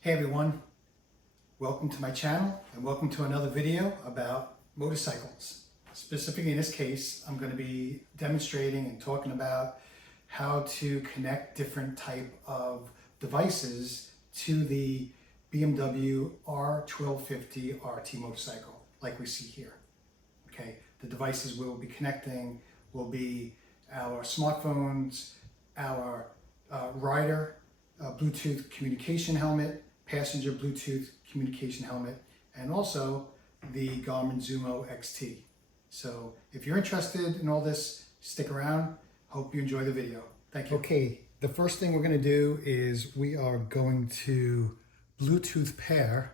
Hey everyone, welcome to my channel and welcome to another video about motorcycles. Specifically in this case, I'm going to be demonstrating and talking about how to connect different type of devices to the BMW R1250RT motorcycle like we see here. Okay, the devices we'll be connecting will be our smartphones, our rider, Bluetooth communication helmet, passenger Bluetooth communication helmet, and also the Garmin Zumo XT. So if you're interested in all this, stick around. Hope you enjoy the video. Thank you. Okay, the first thing we're going to do is we are going to Bluetooth pair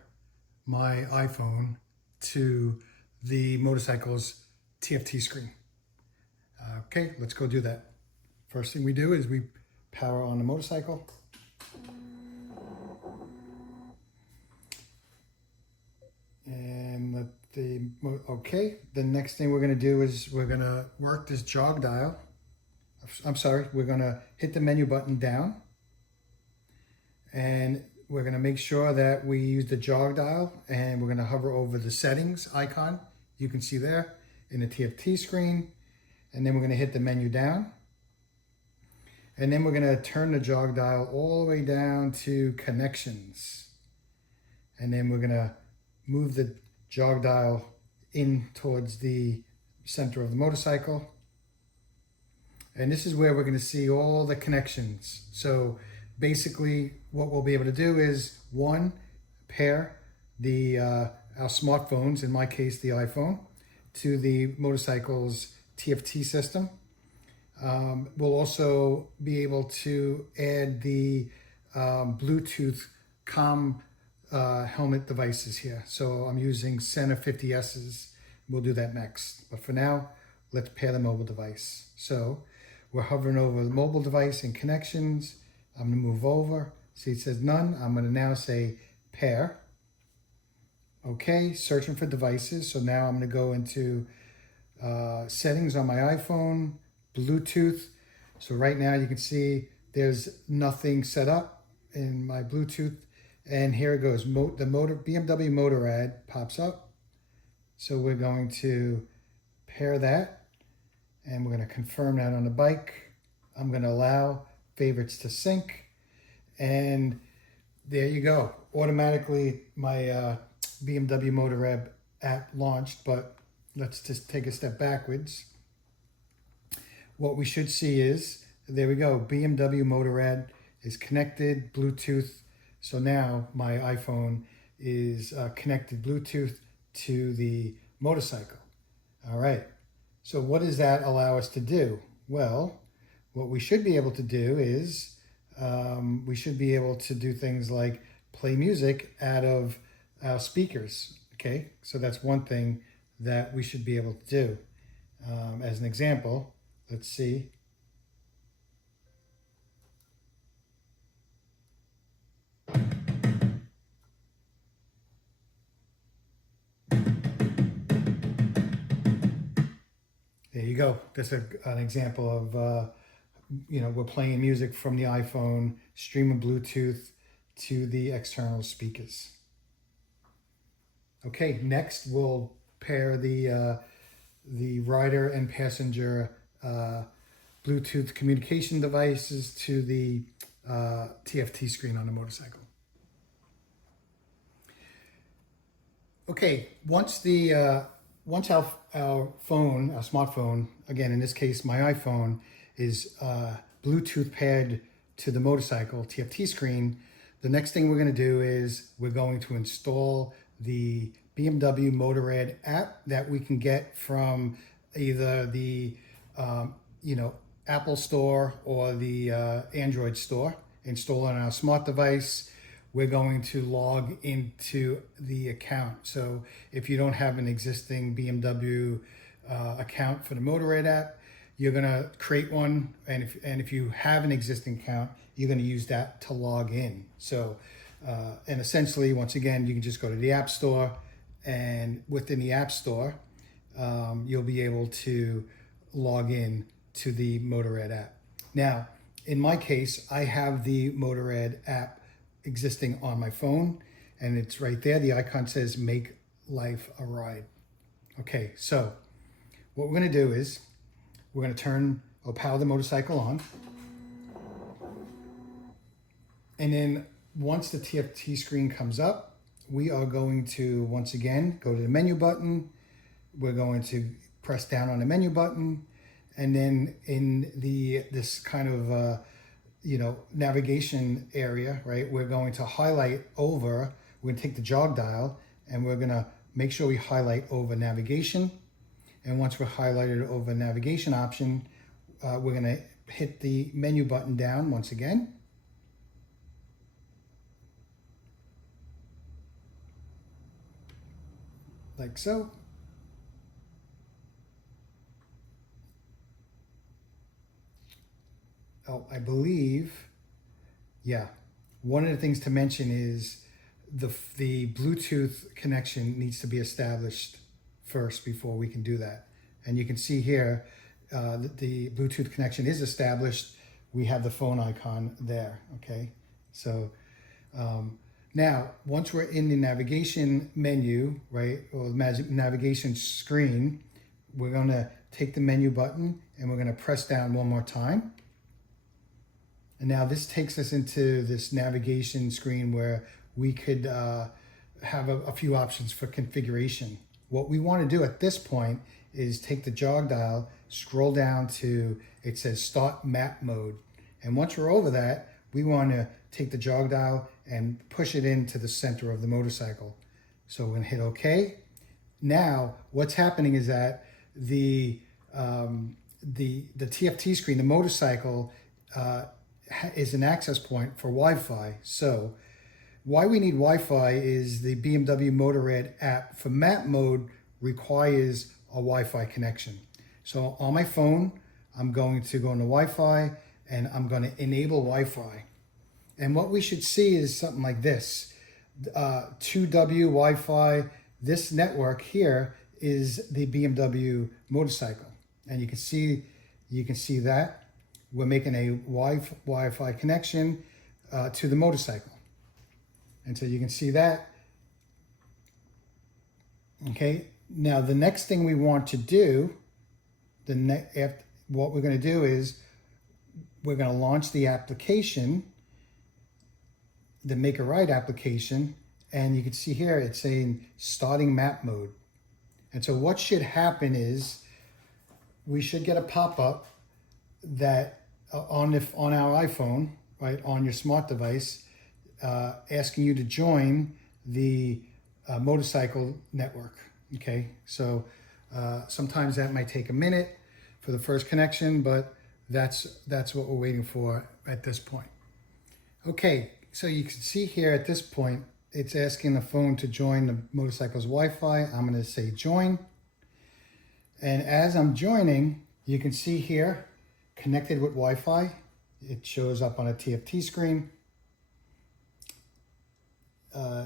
my iPhone to the motorcycle's TFT screen. Okay, let's go do that. First thing we do is we power on the motorcycle. And okay, the next thing we're going to do is we're going to work this jog dial. I'm sorry, we're going to hit the menu button down. And we're going to make sure that we use the jog dial, and we're going to hover over the settings icon you can see there in the TFT screen. And then we're going to hit the menu down. And then we're going to turn the jog dial all the way down to connections. And then we're going to move the jog dial in towards the center of the motorcycle. And this is where we're going to see all the connections. So basically what we'll be able to do is, one, pair the our smartphones, in my case the iPhone, to the motorcycle's TFT system. We'll also be able to add the Bluetooth comm helmet devices here. So I'm using Sena 50S's. We'll do that next. But for now, let's pair the mobile device. So we're hovering over the mobile device and connections. I'm going to move over. See, it says none. I'm going to now say pair. Okay, searching for devices. So now I'm going to go into settings on my iPhone, Bluetooth. So right now you can see there's nothing set up in my Bluetooth. And here it goes. The BMW Motorad pops up. So we're going to pair that. And we're going to confirm that on the bike. I'm going to allow favorites to sync. And there you go. Automatically my BMW Motorad app launched, but let's just take a step backwards. What we should see is, there we go, BMW Motorad is connected, Bluetooth. So now my iPhone is connected Bluetooth to the motorcycle. All right, so what does that allow us to do? Well, what we should be able to do is, we should be able to do things like play music out of our speakers, okay? So that's one thing that we should be able to do. As an example, let's see. There you go. That's an example of, we're playing music from the iPhone, streaming Bluetooth to the external speakers. Okay, next we'll pair the rider and passenger Bluetooth communication devices to the TFT screen on the motorcycle. Okay, once our smartphone, again in this case my iPhone, is Bluetooth paired to the motorcycle TFT screen, the next thing we're going to do is we're going to install the BMW Motorad app that we can get from either the Apple Store or the Android Store. Install on our smart device. We're going to log into the account. So if you don't have an existing BMW account for the Motorad app, you're going to create one, and if you have an existing account, you're going to use that to log in. So and essentially, once again, you can just go to the App Store, and within the App Store, you'll be able to log in to the Motorad app. Now, in my case, I have the Motorad app existing on my phone, and it's right there. The icon says make life a ride. Okay, so what we're going to do is we're going to turn or power the motorcycle on. And then once the TFT screen comes up, we are going to, once again, go to the menu button. We're going to press down on the menu button. And then in this kind of, navigation area, right, we're going to highlight over, we're going to take the jog dial and we're going to make sure we highlight over navigation. And once we're highlighted over navigation option, we're going to hit the menu button down once again. Like so. Oh, I believe, yeah. One of the things to mention is the Bluetooth connection needs to be established first before we can do that. And you can see here, the Bluetooth connection is established. We have the phone icon there, okay? So now, once we're in the navigation menu, right, or the navigation screen, we're gonna take the menu button and we're gonna press down one more time. And now this takes us into this navigation screen where we could have a few options for configuration. What we want to do at this point is take the jog dial, scroll down to, it says start map mode. And once we're over that, we want to take the jog dial and push it into the center of the motorcycle. So we're going to hit OK. Now, what's happening is that the TFT screen, the motorcycle, is an access point for Wi-Fi. So why we need Wi-Fi is the BMW Motorad app for map mode requires a Wi-Fi connection. So on my phone, I'm going to go into Wi-Fi and I'm going to enable Wi-Fi. And what we should see is something like this. 2W Wi-Fi, this network here is the BMW motorcycle. And you can see that. We're making a Wi-Fi connection to the motorcycle. And so you can see that. Okay, now the next thing we want to do, what we're going to do is we're going to launch the application, the Make a Ride application, and you can see here it's saying starting map mode. And so what should happen is we should get a pop-up that on our iPhone, right, on your smart device, asking you to join the motorcycle network. Okay, so sometimes that might take a minute for the first connection, but that's what we're waiting for at this point. Okay, so you can see here at this point, it's asking the phone to join the motorcycle's Wi-Fi. I'm going to say join. And as I'm joining, you can see here, connected with Wi-Fi. It shows up on a TFT screen.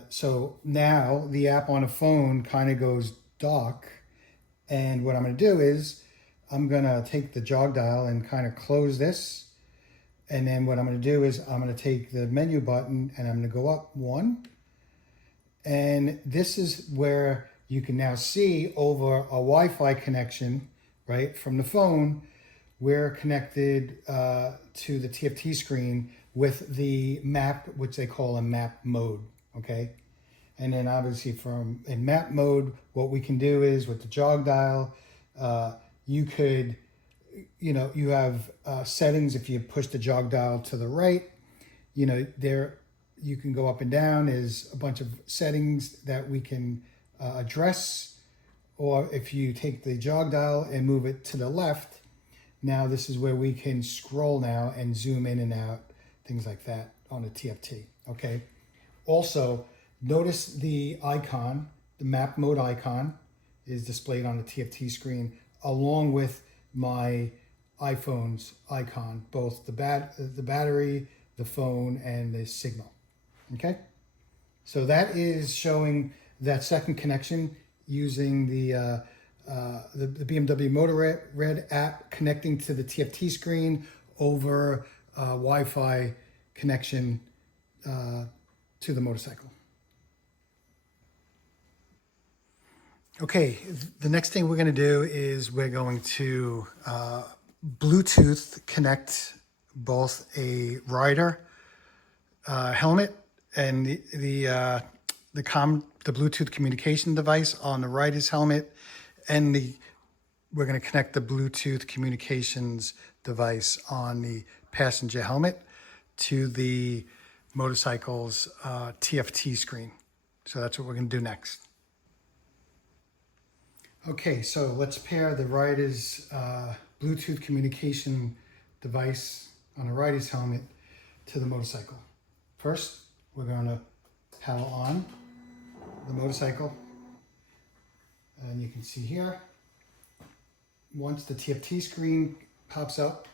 So now the app on a phone kind of goes dark. And what I'm going to do is I'm going to take the jog dial and kind of close this. And then what I'm going to do is I'm going to take the menu button and I'm going to go up one. And this is where you can now see over a Wi-Fi connection, right, from the phone. We're connected to the TFT screen with the map, which they call a map mode, okay? And then obviously in map mode, what we can do is with the jog dial, you could, you have settings. If you push the jog dial to the right, you can go up and down. There's a bunch of settings that we can address. Or if you take the jog dial and move it to the left, now this is where we can scroll now and zoom in and out, things like that on the TFT, okay? Also, notice the icon, the map mode icon is displayed on the TFT screen along with my iPhone's icon, both the battery, the phone, and the signal, okay? So that is showing that second connection using the BMW Motorad app connecting to the TFT screen over Wi-Fi connection to the motorcycle. Okay, the next thing we're going to do is we're going to Bluetooth connect both a rider helmet and the Bluetooth communication device on the rider's helmet, and we're going to connect the Bluetooth communications device on the passenger helmet to the motorcycle's TFT screen. So that's what we're going to do next. Okay, so let's pair the rider's Bluetooth communication device on the rider's helmet to the motorcycle. First, we're going to power on the motorcycle, and you can see here, once the TFT screen pops up,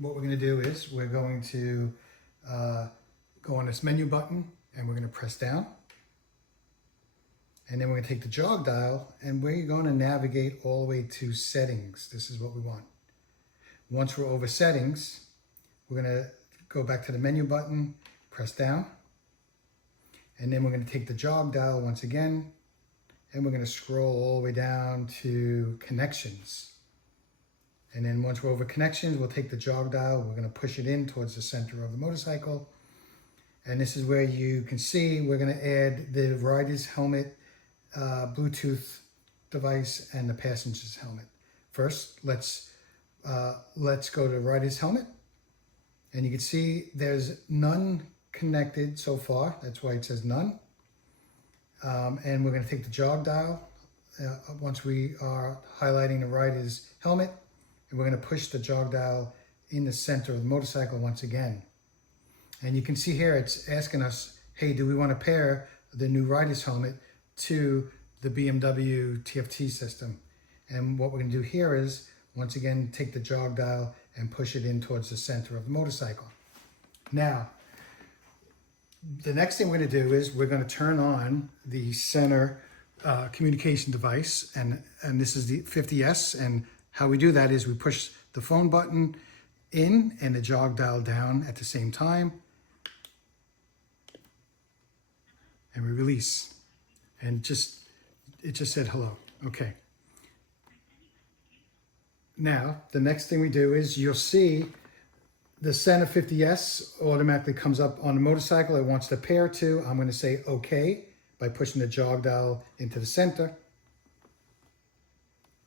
what we're going to do is we're going to go on this menu button, and we're going to press down. And then we're going to take the jog dial, and we're going to navigate all the way to settings. This is what we want. Once we're over settings, we're going to go back to the menu button, press down, and then we're going to take the jog dial once again, and we're going to scroll all the way down to connections. And then once we're over connections, we'll take the jog dial, we're going to push it in towards the center of the motorcycle. And this is where you can see we're going to add the rider's helmet Bluetooth device and the passenger's helmet. First, let's go to rider's helmet, and you can see there's none connected so far. That's why it says none. And we're going to take the jog dial once we are highlighting the rider's helmet, and we're going to push the jog dial in the center of the motorcycle once again. And you can see here it's asking us, hey, do we want to pair the new rider's helmet to the BMW TFT system? And what we're going to do here is, once again, take the jog dial and push it in towards the center of the motorcycle. Now, the next thing we're going to do is we're going to turn on the center communication device, and this is the 50S, and how we do that is we push the phone button in and the jog dial down at the same time, and we release, and it just said hello. Okay. Now, the next thing we do is you'll see the Sena 50S automatically comes up on the motorcycle. It wants to pair to. I'm going to say okay by pushing the jog dial into the center.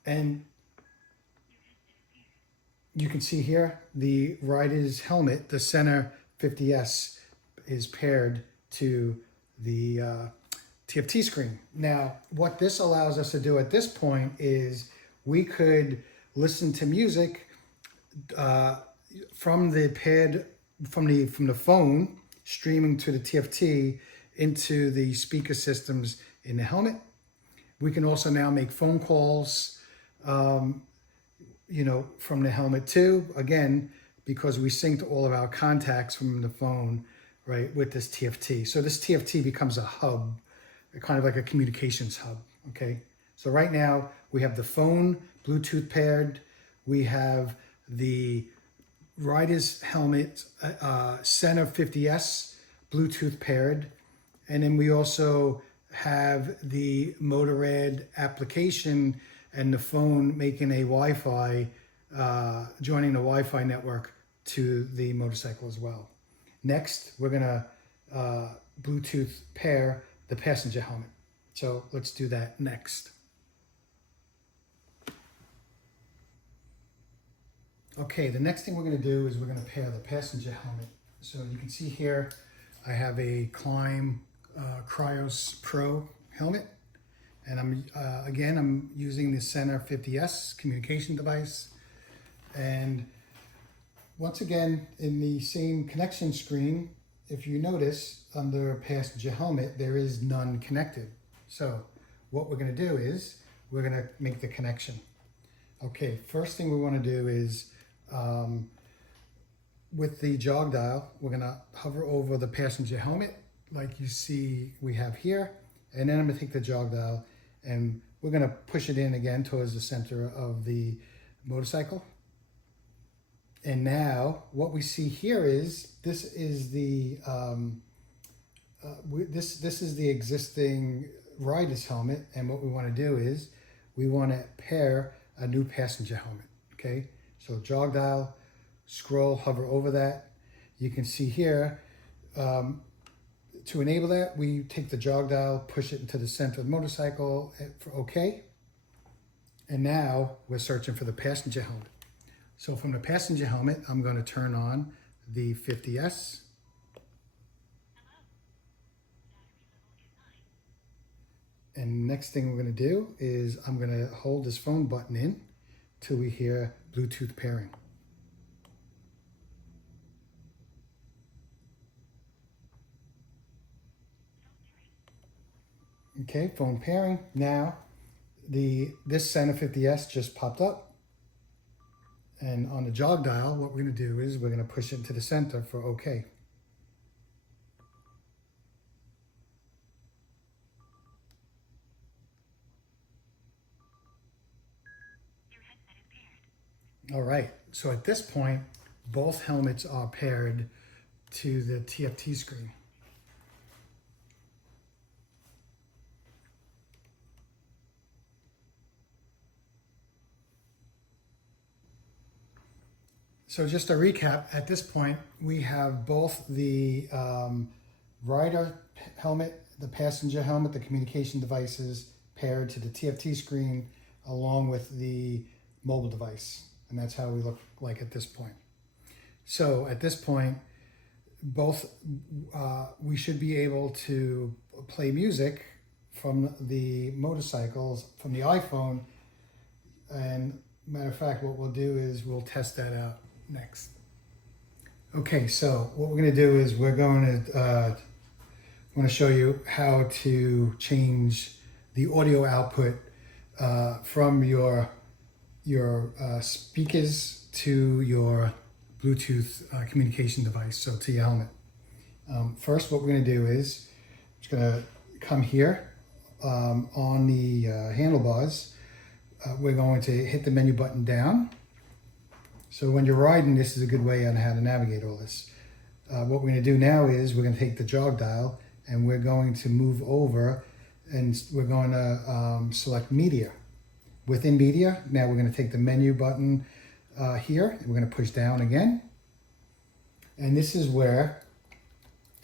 And you can see here the rider's helmet, the Sena 50S, is paired to the TFT screen. Now, what this allows us to do at this point is we could listen to music from the pad, from the phone, streaming to the TFT into the speaker systems in the helmet. We can also now make phone calls, from the helmet too. Again, because we synced all of our contacts from the phone, right, with this TFT. So this TFT becomes a hub, kind of like a communications hub, okay? So right now we have the phone Bluetooth paired, we have the rider's helmet Sena 50S Bluetooth paired, and then we also have the Motorad application and the phone making a Wi-Fi, joining the Wi-Fi network to the motorcycle as well. Next, we're gonna Bluetooth pair the passenger helmet. So let's do that next. Okay, the next thing we're going to do is we're going to pair the passenger helmet. So you can see here, I have a Klim Krios Pro helmet, and I'm using the Sena 50S communication device. And once again, in the same connection screen, if you notice under passenger helmet, there is none connected. So what we're going to do is we're going to make the connection. Okay, first thing we want to do is with the jog dial, we're going to hover over the passenger helmet like you see we have here, and then I'm going to take the jog dial and we're going to push it in again towards the center of the motorcycle. And now what we see here is this is the this is the existing rider's helmet, and what we want to do is we want to pair a new passenger helmet. Okay, so jog dial, scroll, hover over that. You can see here, to enable that, we take the jog dial, push it into the center of the motorcycle for OK. And now we're searching for the passenger helmet. So from the passenger helmet, I'm going to turn on the 50S. And next thing we're going to do is I'm going to hold this phone button in till we hear Bluetooth pairing. Okay, phone pairing. Now, this Sena 50S just popped up. And on the jog dial, what we're going to do is we're going to push it into the center for OK. All right, so at this point, both helmets are paired to the TFT screen. So just to recap, at this point, we have both the rider helmet, the passenger helmet, the communication devices paired to the TFT screen along with the mobile device. And that's how we look like at this point. So at this point, both we should be able to play music from the motorcycles, from the iPhone. And matter of fact, what we'll do is we'll test that out next. Okay, so what we're going to do is we're going to show you how to change the audio output from your speakers to your Bluetooth communication device, so to your helmet. First, what we're going to do is I'm just going to come here on the handlebars. We're going to hit the menu button down. So when you're riding, this is a good way on how to navigate all this. What we're going to do now is we're going to take the jog dial and we're going to move over and we're going to select media. Within media, now we're going to take the menu button here and we're going to push down again. And this is where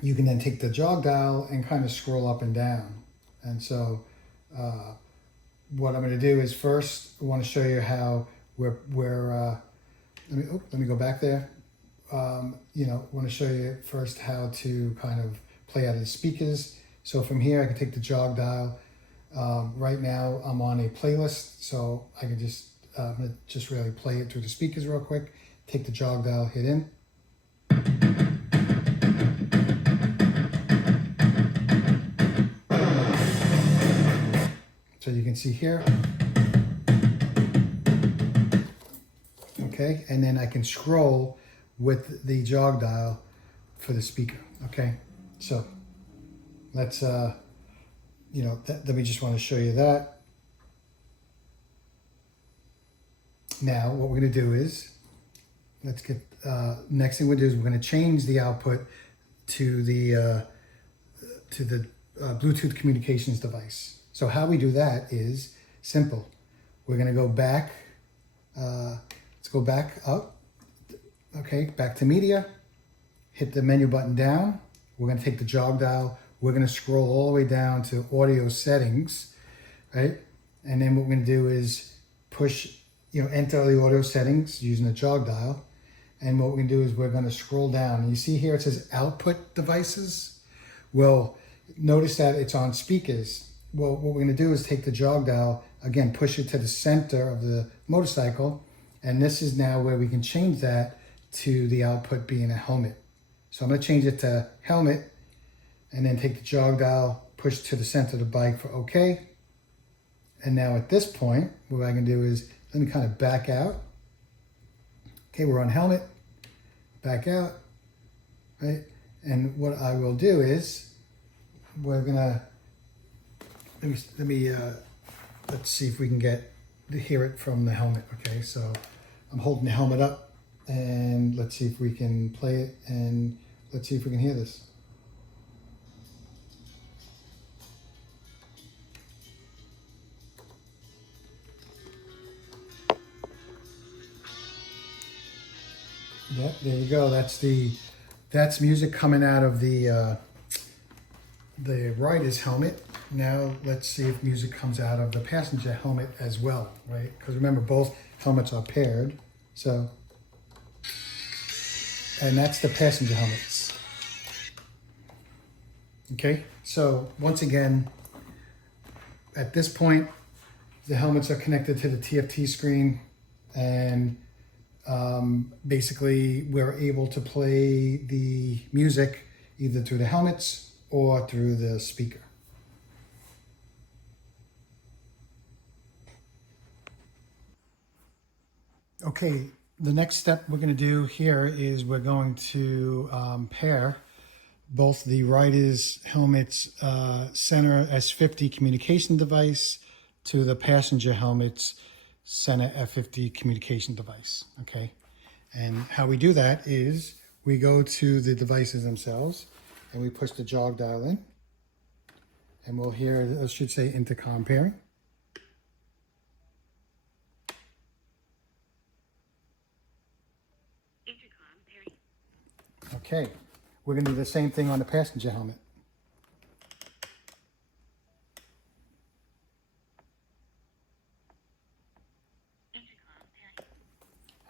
you can then take the jog dial and kind of scroll up and down. And so what I'm going to do is first I want to show you how let me go back there. I want to show you first how to kind of play out of the speakers. So from here, I can take the jog dial. Right now, I'm on a playlist, so I can just really play it through the speakers real quick. Take the jog dial, hit in. So you can see here. Okay, and then I can scroll with the jog dial for the speaker. Okay, so let's let me just want to show you that. Now what we're going to do is let's get next thing we'll do is we're going to change the output to the Bluetooth communications device. So how we do that is simple. We're going to go back. Let's go back up. Okay, back to media. Hit the menu button down. We're going to take the jog dial. We're going to scroll all the way down to audio settings, right? And then what we're going to do is push, enter the audio settings using the jog dial. And what we're going to do is we're going to scroll down. And you see here it says output devices. Well, notice that it's on speakers. Well, what we're going to do is take the jog dial, again, push it to the center of the motorcycle. And this is now where we can change that to the output being a helmet. So I'm going to change it to helmet and then take the jog dial, push to the center of the bike for OK. And now at this point, what I can do is let me kind of back out. Okay, we're on helmet, back out, right? And what I will do is we're going to, let's see if we can get to hear it from the helmet. Okay, so I'm holding the helmet up and let's see if we can play it and let's see if we can hear this. Yep, there you go. That's music coming out of the rider's helmet. Now let's see if music comes out of the passenger helmet as well, right? Because remember, both helmets are paired. So, and that's the passenger helmet. Okay, so once again, at this point, the helmets are connected to the TFT screen, and basically we're able to play the music either through the helmets or through the speaker. Okay, the next step we're going to do here is we're going to pair both the rider's helmet's Sena S50 communication device to the passenger helmet's Sena F50 communication device, okay? And how we do that is we go to the devices themselves and we push the jog dial in, and we'll hear, it should say intercom pairing. Okay, we're going to do the same thing on the passenger helmet.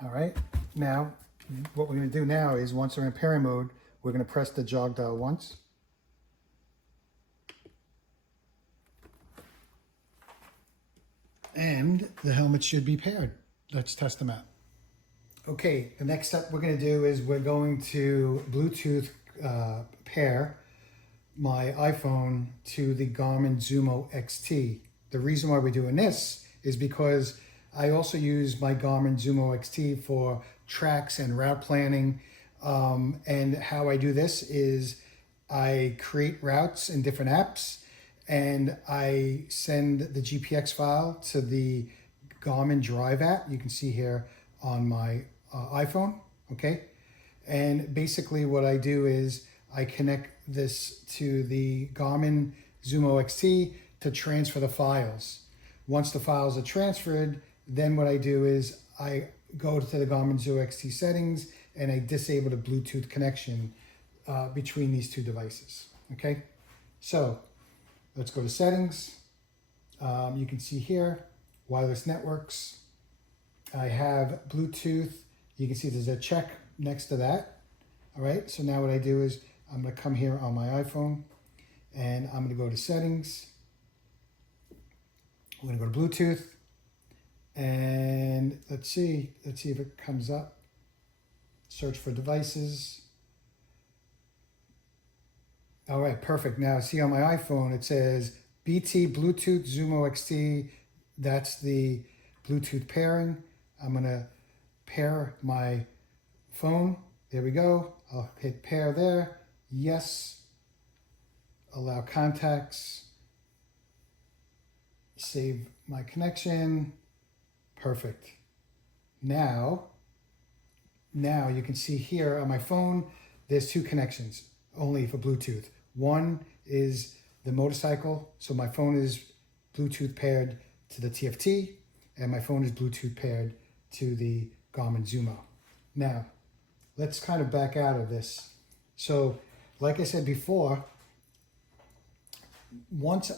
All right, now what we're going to do now is once we're in pairing mode, we're going to press the jog dial once. And the helmet should be paired. Let's test them out. Okay, the next step we're going to do is we're going to Bluetooth pair my iPhone to the Garmin Zumo XT. The reason why we're doing this is because I also use my Garmin Zumo XT for tracks and route planning. And how I do this is I create routes in different apps and I send the GPX file to the Garmin Drive app. You can see here on my iPhone, okay? And basically what I do is I connect this to the Garmin Zumo XT to transfer the files. Once the files are transferred, then what I do is I go to the Garmin Zumo XT settings and I disable the Bluetooth connection between these two devices, okay? So let's go to settings. You can see here, wireless networks. I have Bluetooth. You can see there's a check next to that. All right, so now what I do is I'm gonna come here on my iPhone and I'm gonna go to settings. We're gonna go to Bluetooth and let's see if it comes up. Search for devices. All right, perfect. Now see on my iPhone, it says BT Bluetooth Zumo XT. That's the Bluetooth pairing. I'm gonna pair my phone. There we go. I'll hit pair there. Yes. Allow contacts. Save my connection. Perfect. Now you can see here on my phone, there's two connections only for Bluetooth. One is the motorcycle. So my phone is Bluetooth paired to the TFT and my phone is Bluetooth paired to the Garmin Zumo. Now, let's kind of back out of this. So, like I said before, once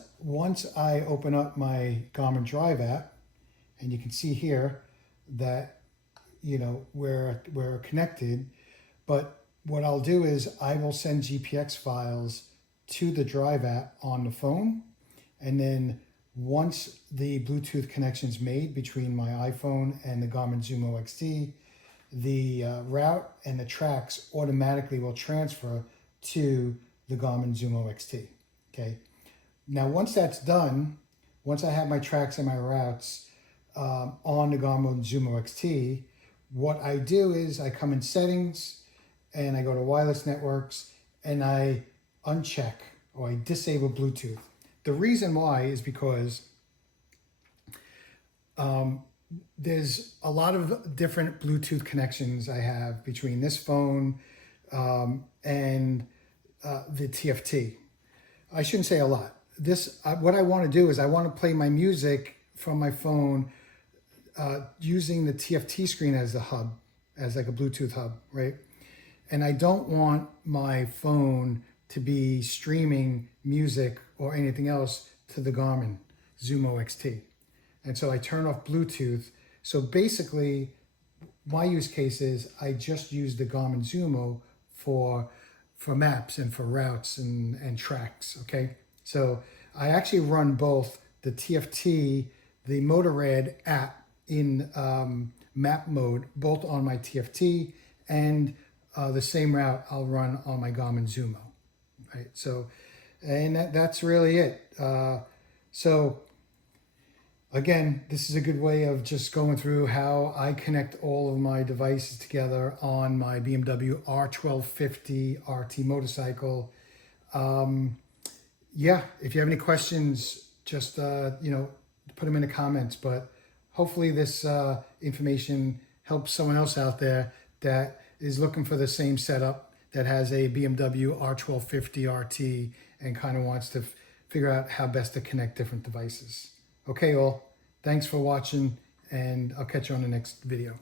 I open up my Garmin Drive app, and you can see here that, you know, we're connected, but what I'll do is I will send GPX files to the Drive app on the phone, and then once the Bluetooth connection is made between my iPhone and the Garmin Zumo XT, the route and the tracks automatically will transfer to the Garmin Zumo XT, okay? Now, once that's done, once I have my tracks and my routes on the Garmin Zumo XT, what I do is I come in settings and I go to wireless networks and I uncheck or I disable Bluetooth. The reason why is because there's a lot of different Bluetooth connections I have between this phone and the TFT. I shouldn't say a lot. What I want to do is I want to play my music from my phone using the TFT screen as the hub. as like a Bluetooth hub, right? And I don't want my phone to be streaming music or anything else to the Garmin Zumo XT. And so I turn off Bluetooth. So basically, my use case is I just use the Garmin Zumo for maps and for routes and tracks, okay? So I actually run both the TFT, the Motorad app in map mode, both on my TFT, and the same route I'll run on my Garmin Zumo, right? So, and that's really it. So again, this is a good way of just going through how I connect all of my devices together on my BMW R1250RT motorcycle. Yeah, if you have any questions, just, put them in the comments. But hopefully this information helps someone else out there that is looking for the same setup, that has a BMW R1250RT and kind of wants to figure out how best to connect different devices. Okay, all. Thanks for watching, and I'll catch you on the next video.